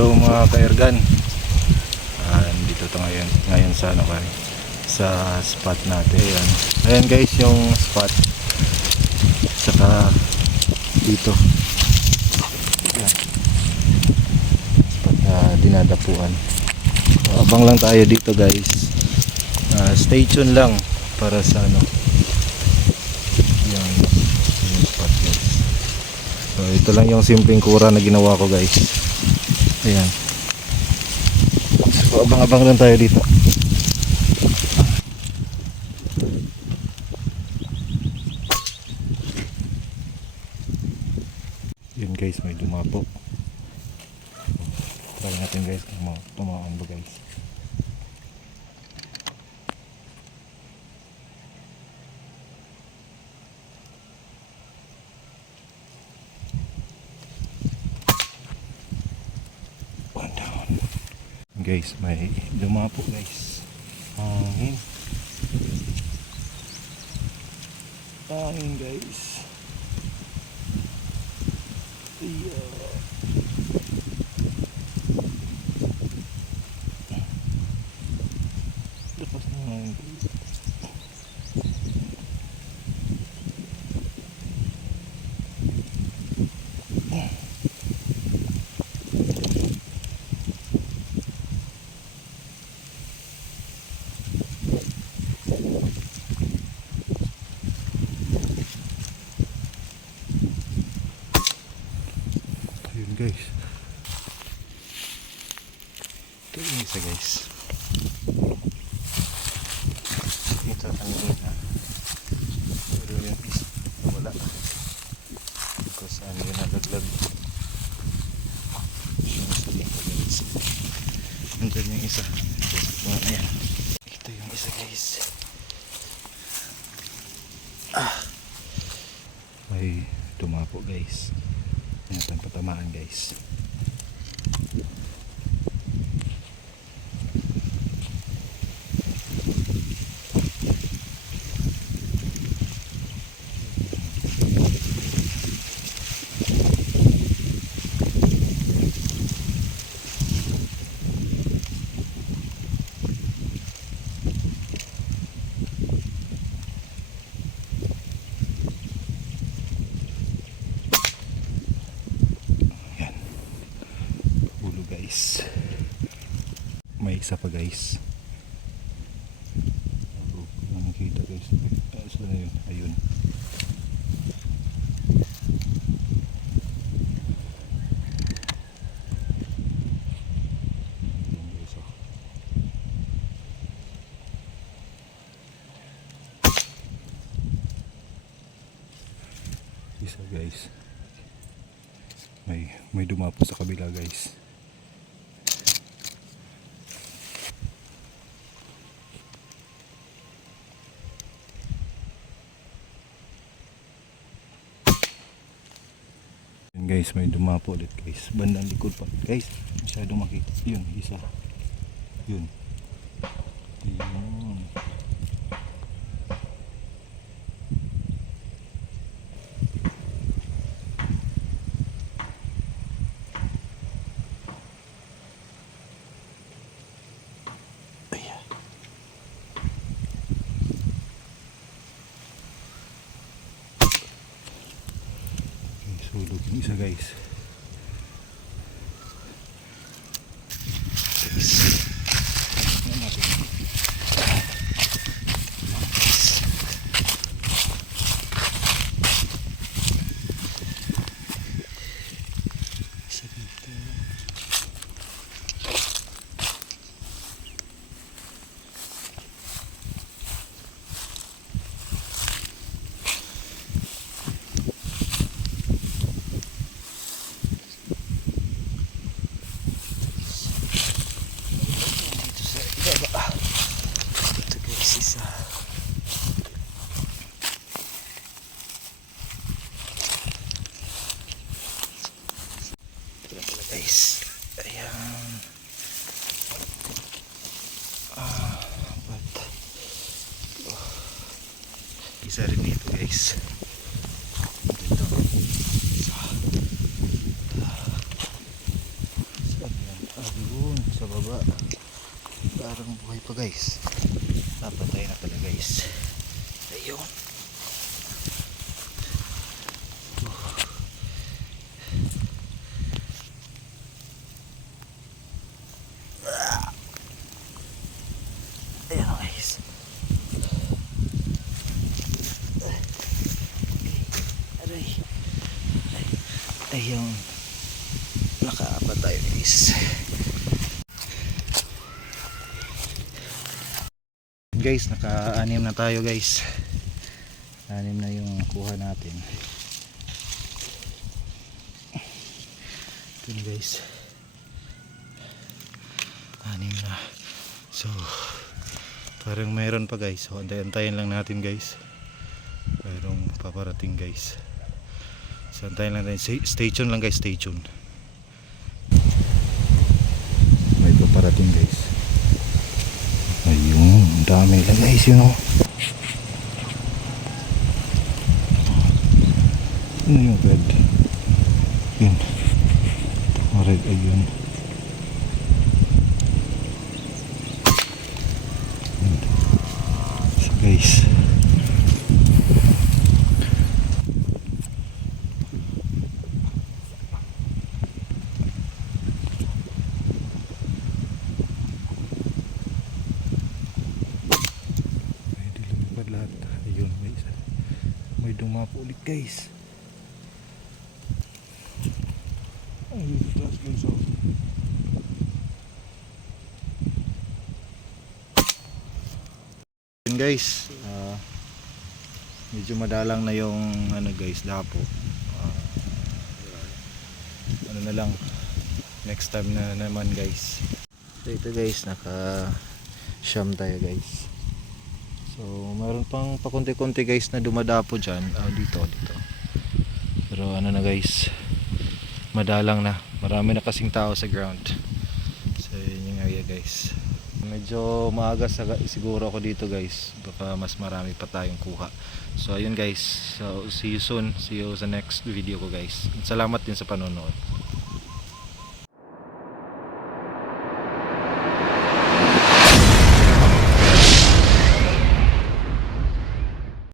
Hello mga ka-ergan. Dito to ngayon sa sa spot natin. Ayan guys yung spot. Saka dito. Ayan. Spot na dinadapuan. Abang lang tayo dito guys. Stay tuned lang para sa yung spot guys. So ito lang yung simpleng kura na ginawa ko guys. Ayan. So abang-abang lang tayo dito. Yun guys, may dumapo. Try natin guys kung tumaon ba guys. One down. Guys, may dumapo guys. Hangin guys. Lepas na hangin guys. Ayun guys. Ito yung isa guys. Ito kanina. Pero yung isa wala. Kung saan yung nalaglag. Yung isa dito guys. Nandun yung isa. Ayan. Ito yung isa guys. May tumapo guys. Natin patamaan guys. May isa pa guys. Nakikita guys. Saan na yun? Ayun. Isa guys. May dumapo sa kabila guys. Guys, may dumapo ulit guys. Bandang likod pa guys. Masyadong makita. Yun, isa. Yun. Yun. Ayan. Sulog yung isa guys. Isa dito. Guys, ayan. Isa rin dito guys. Dito. Saan yan? diba? Parang buhay pa guys. Napatay na pala guys. Ayun. Ayan guys. Aray. Ayun. Nakaapat tayo guys. Guys, naka-anim na tayo guys. Anim na yung kuha natin. Ito na guys. Anim na. So parang mayroon pa guys. So antayin lang natin guys. Mayroong paparating guys. So antayin lang natin. Stay tuned lang guys. Stay tuned. May paparating guys. Ayun. Ang dami lang guys yun o. Ano yung red? Yun. Red ayun. So guys. Pwede lumipad lahat. Ayun may isa. May dumapo ulit guys. Ayun, taas guys oh. Yun guys, medyo madalang na yung ano guys, dapo. Ano na lang, next time na naman guys. So ito guys, naka siyam tayo guys. So meron pang pakunti-kunti guys na dumadapo dyan. Dito. Pero ano na guys, madalang na. Marami na kasing tao sa ground. So yun yung area guys. Medyo maaga siguro ako dito guys. Baka mas marami pa tayong kuha. So ayun guys. So see you soon. See you sa next video ko guys. Salamat din sa panonood.